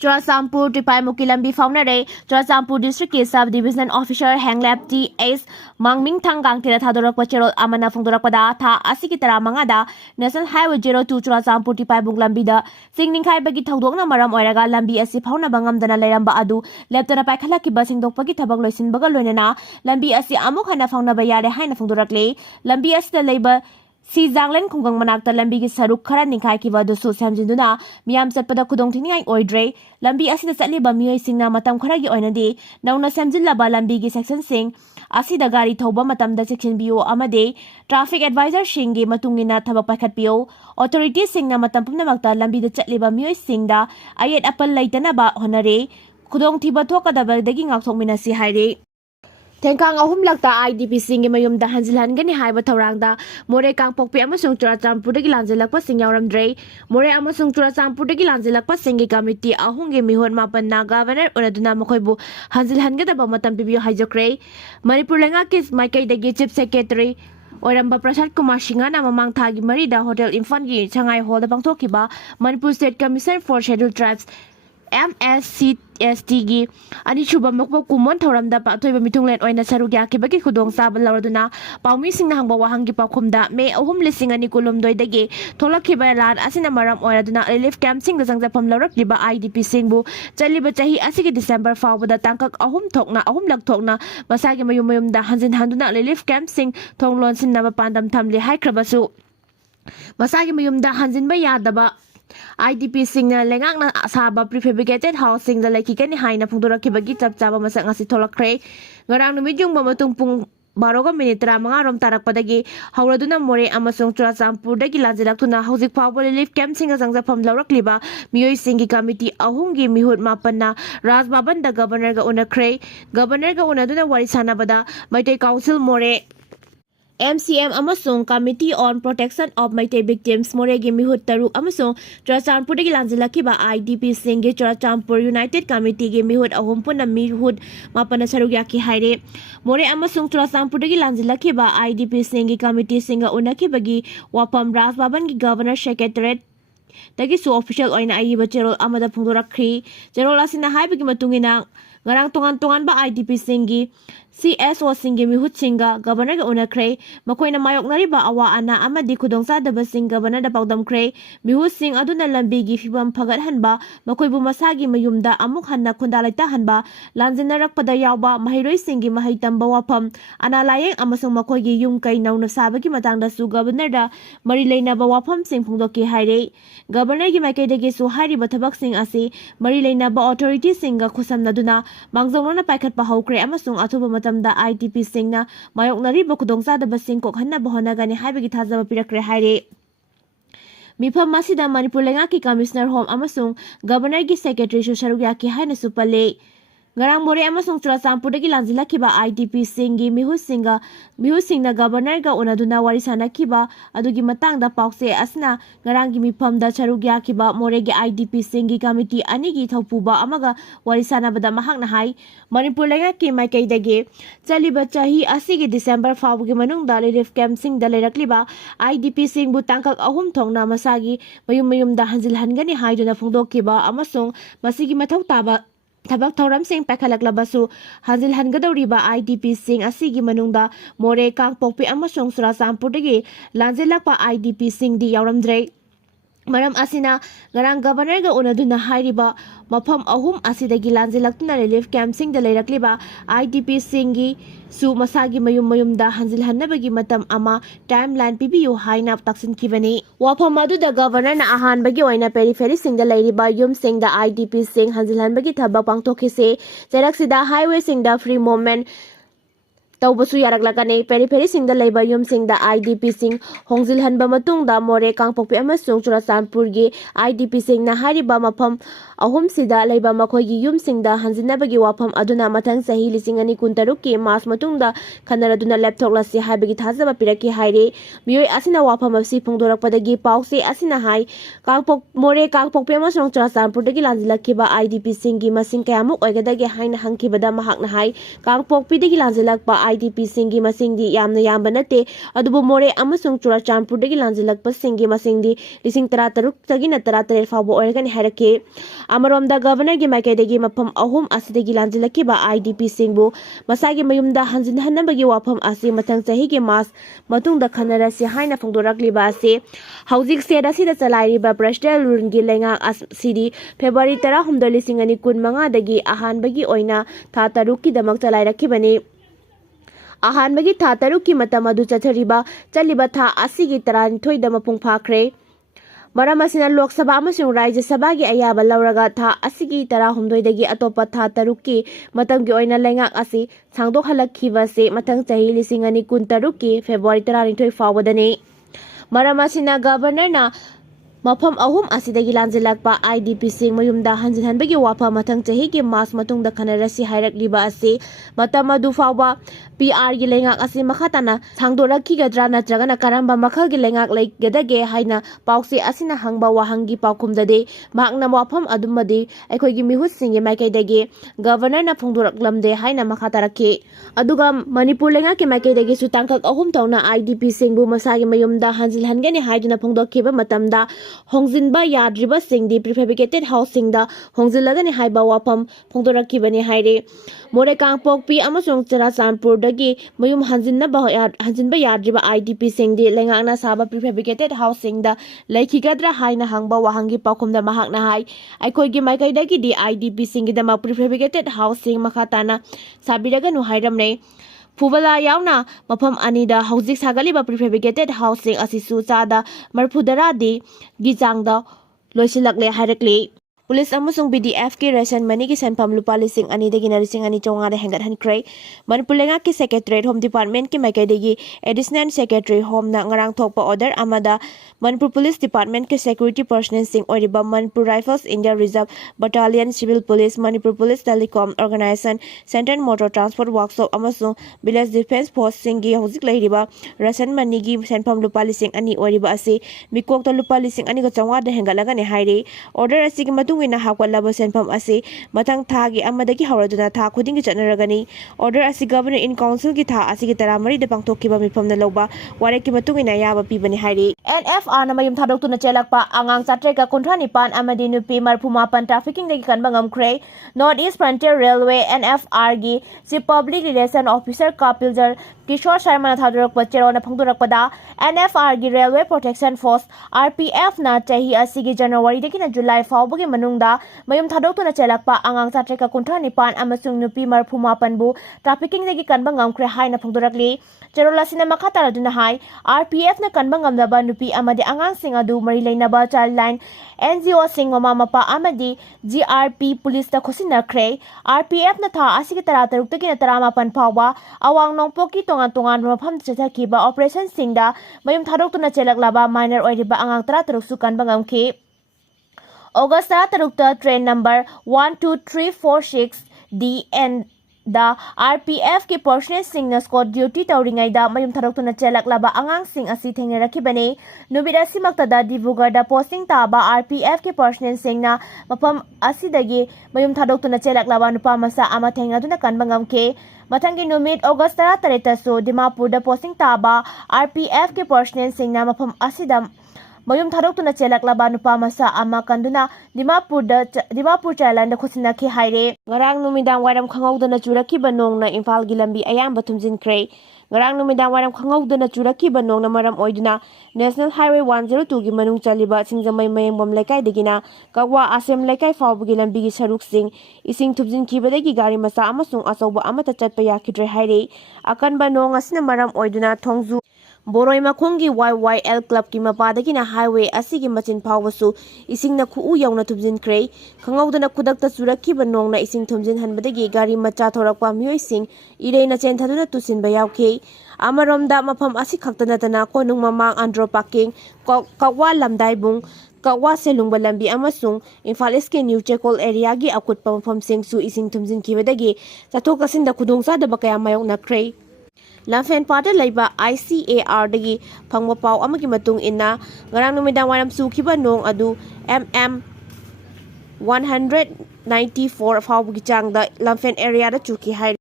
Churachanpur Tipaimukh lambi faonare Churachanpur district ki sub division officer hanglap TS mangming thangang tira thadorak pachero amana phongdorak pada tha asiki tara mangada National Highway 02 Churachanpur Tipaimukh lambi da singninghai bagi thodokna maram oiraga lambi asi fauna bangamdana leiramba adu leptara paikhalaki basingdok pagi thabak loisin baga loinana lambi asi amuk hana fauna bayare haina phongdorakle lambi asi da leiba Si Janglen Kungang Manakta Lambi ki saruk khara ningkai ki wadu su samjinduna miyam satpada khudong thingai oidre lambi asida satliba miyoi singna matam khara gi oinadi nauna samjillaba lambi gi section sing asida gari thoba matamda section bio amade traffic advisor singgi matungina thabak pakhat bio authorities singna matam pumnamakta lambi da chatliba miyoi singda ayet apal laitana ba honare khudong thiba thokadaba dagi ngakthokmina si haire Tengkang ahum lakta IDP singi mayum da hanjilhan gani haiba thaurangda more kangpokpi amasung Churachanpur dagi lanjilakpa sing yauramdre more amasung Churachanpur dagi lanjilakpa singi committee ahungi mihon mapan na governor onaduna makhoibu hanjilhan gadaba matam pibiyo haijakre Manipur lenga kis maikai dagi chief secretary Oiramba Prasad Kumar Singana mamang thagi marida hotel infant gi changai hall da bangthokiba Manipur State Commission for Scheduled Tribes MSCST gi ani chuba mokbo kumon thoramda pa thoiba mitunglen oina sarugya ki bagi khudong sabal lawduna paumi singna hangba wahangi pakhumda me ahum lising ani kulum doi dagi tholakhi ba lan asina maram oiraduna relief camp sing da jangja pham lawrak liba IDP singbu chaliba chahi asigi December fawbada tangkak ahum thokna ahum lak thokna masagi mayum mayum da hanjin handuna relief camp sing thonglon sinna ba pandam thamli haikrabasu masagi mayum da hanjin ba yadaba IDP singna lengakna saba prefabricated housing da laikikani haina phungdorakibagi chap chaba masak ngasi tholakre ngarang numit yung matung pung baroga minitra mga rom tarakpadagi hauraduna more amasung Churachanpur dagi lanjilaktuna hojik fawba relief camp singa jangjapham lawrakliba miyoi singi committee ahungi mihut mapanna Raj Bhavan da governor ga unakre governor ga unaduna wari sanabada Maitai Council more MCM amasung Committee on Protection of Maitai Victims Moregi Mihut Taru amasung Churachanpur dagi lanjilakiba IDP singi Churachanpur United Committee gi mihut ahumpuna mihut mapana sarugyaki haire more amasung Churachanpur dagi lanjilakiba IDP singi committee singa unakibagi wapam Raj Bhavan gi Governor Secretariat dagi su official oina aiba cherol amada phungdorakri cherol asina haibagi matungina ngarang tongan ba IDP singi CSO singi mihut singa governor ga unakre makoina mayoknari ba awa ana amadi khudongsa daba sing governor da pawdam kre mihut sing aduna lambi gi fibam phagat hanba makoibu masagi mayumda amuk hanna khundalaita hanba lanjinarak pada yawba mahiroi singi mahai tamba wafam ana layeng amasung makoigi yum kai nauna sabagi matangda su governor da mari leina ba wafam sing phungdoki haire governor gi maikai dagi su hyriba thabak sing asi mari leina ba authority singa khusamnaduna mangjongna paikhat pa haukre amasung athuba matamda IDP singna mayoknari ba khudongsadaba sing kokhanna bahona gani haibagi thajaba pirakre haire Mifam masida Manipur lenga ki commissioner home amasung governor gi secretary su sarugyaki haina supale ngarang more amasung Churachanpur dagi lanjilakiba IDP singi mihu singna governor ga unaduna wari sanakiba adugi matangda paukse asna ngarang gi mifam da charugyakiba more gi IDP singi committee anigi thopuba amaga wari sanabada mahakna hai Manipur lenga ki maikai dagi chaliba chahi asigi December fawgi manungda relief camp sing da lerakliba IDP singbu tangkak ahum thongna masagi mayum da hanjilhangani haiduna phungdokiba amasung masigi mathau taba Tabak Tauram Singh Pakhalaklabasu Hanjil Hangadoriba IDP Singh Asigi Manungda More Kangpokpi amasung Churachanpur dagi lanjilakpa IDP Singh di yauramdre Maram asina ngarang governor ga unaduna hyriba mafam ahum asidagi lanjilaktuna relief camp sing da leirakliba IDP singi su masagi mayum da hanjil hannabagi matam ama timeline pibiyu haina taksin kibani wafam adu da governor na ahan bagi oina periphery sing da leiriba yum sing da IDP sing hanjil hanbagi thabak pangthokise jeraksida highway sing da free movement Taubasu yaraklakani periphery sing da leiba yum sing da IDP sing hongjil hanba matungda more kangpokpi amasung Churachanpur gi IDP sing na hariba mafam ahum sida leiba makhoigi yum sing da hanjinabagi wafam aduna mathang sahi lising ani kuntaruk ki mas matungda khanaraduna laptop lasi haibagi thajaba piraki haire miyoi asina wafam asi phungdorakpadagi pause asina hai more kangpokpi amasung Churachanpur dagi lanjilakiba IDP sing gi masing kayamuk oigadagi haina hangkibada mahakna hai kangpokpi dagi lanjilakpa IDP singi masingdi yamna yamba nate adubu more amasung Churachanpur dagi lanjilakpa singi masingdi lising tarataruk tagi na taratarel fawbo oirgani hairake amaromda governor gi maikaidagi mafam ahum asidagi lanjilakiba IDP singbu masagi mayumda hanjin hanabagi wafam asi mathang chahi gi mas matungda khanarasi haina phongdorakliba ase haujik state asida chalairiba presidential rule gi lenga asidi February 10 lising ani kun manga dagi ahanbagi oina tha tarukki damak chalairakibani ahanbagi tha tarukki matam adu chathariba chaliba tha asigi 12 da mapung phakre maram asina lok sabha amasung rajya sabha gi ayaba lauraga tha asigi 12 dagi atopa tha tarukki matam gi oina lenga asi sangdok halakhiba se matang chahi lising ani kun tarukki February 12 fawbadani maram asina governor na mafam ahum asidagi lanjilakpa IDP sing mayumda hanjin hanbagi wafa mathang chahi gi mas matungda khanarasi hairakliba ase matam adu fawba PR gi lengak asi makhatana sangdorakhi gadra natragana karamba makhl gi lengak laigadage haina pause asina hangba wahangi paukumdade makna wafam adumadi aikhoigi mihut singi maikaidagi governor na phongdoraklamde haina makhataraki aduga Manipur lengak ki maikaidagi su tangkak ahum tauna IDP singbu masagi mayumda hanjil hangani haiduna phongdokhiba matamda hongjinba yadriba singdi prefabricated housing da hongjilagani haiba wafam phongdorakibani haire more kangpokpi amasung Churachanpur dagi mayum hanjinba yadriba IDP singdi lengakna saba prefabricated housing da laikhigadra haina hangba wahangi pakhumda mahakna hai aikhoigi maikaidagi di IDP singi dama prefabricated housing makhatana sabiraganu hairamne Fubala yauna mafam anida haujik sagaliba prefabricated housing asisu chada marphudara di gijangda loisilakle hairakle Police amasung VDF ki ration money ki selpham lupa lising ani dagi na lising ani chonga de hengat hankrai Manipur lenga ki secretary home department ki makai dagi additional secretary home na ngarang thokpa order amada Manipur police department ki security personnel sing oiba Manipur Rifles India Reserve Battalion Civil Police Manipur Police Telecom Organization Center Motor Transport Workshop amasung village defense force sing gi hojik lairiba ration money gi selpham lupa lising ani oiba ase mikok ta lupa lising ani ga chonga de hengat laga ne haire order asigi ina hakwalaba selpham ase mathang thagi amadagi hauraduna tha khudingi chatnaragani order asi governor in council gi tha asigi 13 de pangthokkiba mifamna loba wareki matungina yaba pibani hairi NFR na mayum thadokuna chelakpa angang chatreka kunthanipan amadi nupi marphumapan trafficking dagi kanba ngamkhre North East Frontier Railway NFR gi chief public relation officer Kapiljar Kishore Sharma thadorokpa cherona phangdorakpada NFR gi Railway Protection Force RPF na chahi asigi January dagi na July fawbagi manungda mayum thadokuna chelakpa angang chatreka kunthanipan amasung nupi marphumapanbu trafficking dagi kanba ngamkhre haina phangdorakli cherola sina makataraduna hai RPF na kanba ngamdaba nupi amadi angang sing adu mari leinaba childline NGO sing mama mapa amadi GRP police ta khosinakre RPF na tha asigi 13 tagi na 18 phawba awang nongpoki tongan mafam chathakiba operation singda mayum thadokuna chelaklaba minor oiriba angang 13 su kanba ngamkhi August 13 train number 12346 DN da RPF ki personnel sing na squad duty tawringai da mayum tharoktuna chelaklaba angang sing asi thengnarakibani nubida simakta da Dibugar da posting taba RPF ki personnel sing na mafam asidagi mayum tharoktuna chelaklaba nupa masa ama thengnaduna kanba ngamke Mathangi numit August 13 so Dimapur da posting taba RPF ki personnel sing na mafam asida mayum tharoktuna chelaklaba nupa masa ama kanduna Dimapur Thailand da khosinakhi haire ngarang numidang waram khangaudana churakiba nongna Imphal gi lambi ayamba thumjinkhre ngarang numidang waram khangaudana churakiba nongna maram oiduna National Highway 102 gi manung chaliba singjamai mayengbom laikai dagina Kagwa Asem laikai fawbagi lambi gi saruk sing ising thumjinkhibadagi gari masa amasung asauba amata chatpa yakidre haire akanba nong asina maram oiduna thongju Boroi makhongi YYL Club ki mapadagi na highway asigi machin phawbasu ising na khuu yauna thumjin kre khangaudana khudakta churakhiba nongna ising thumjin hanbadagi gari macha thorakpa mioi sing ireina chen thaduna tusinba yauke amaromda mafam asi khaktana tana konung mamang andro parking kawwa lamdai bung Kawwa selungba lambi amasung Imphal East New Chekol area gi akutpa mafam sing su ising thumjin kibadagi chathok asinda khudongsa da bakaya mayok na kre Lamfen Pata Laiba ICAR dagi phangba paw amagi matung inna ngarang numidang waram sukiba nong adu MM 194 fawbagi changda Lamfen area da chuki hai